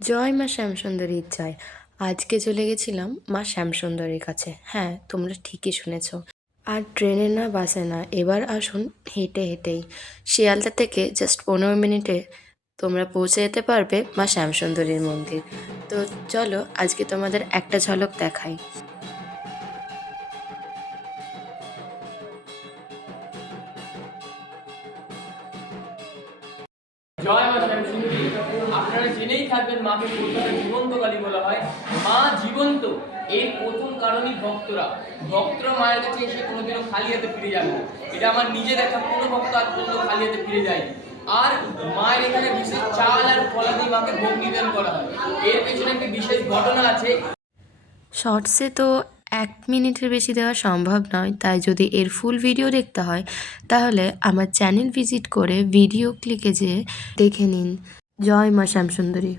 জয় মা শ্যামসুন্দরীর জয়। আজকে চলে গেছিলাম মা শ্যামসুন্দরীর কাছে। হ্যাঁ, তোমরা ঠিকই শুনেছ। আর ট্রেনে না বাসে না, এবার আসুন হেঁটে হেঁটেই। শিয়ালদা থেকে জাস্ট 15 মিনিটে তোমরা পৌঁছে যেতে পারবে মা শ্যামসুন্দরীর মন্দির। তো চলো আজকে তোমাদের একটা ঝলক দেখাই। জয় মা শ্যামসুন্দরী। আপনারা জেনেই থাকবেন মাকে প্রথমে জীবন্ত কালী বলা হয়। মা জীবন্ত, এর প্রথম কারণই ভক্তরা মায়ের কাছে এসে কোনোদিনও খালি হাতে ফিরে যাবে না। এটা আমার নিজে দেখা, কোনো ভক্ত আজ পর্যন্ত খালি হাতে ফিরে যায়। আর মায়ের এখানে বিশেষ চাল আর কলা দিয়ে মাকে ভোগ নিবেদন করা হয়। এর পেছনে একটি বিশেষ ঘটনা আছে। শর্টসে তো 1 মিনিটের বেশি দেওয়া সম্ভব নয়, তাই যদি এর ফুল ভিডিও দেখতে হয় তাহলে আমার চ্যানেল ভিজিট করে ভিডিও ক্লিকে যেয়ে দেখে নিন। জয় মা শ্যামসুন্দরী।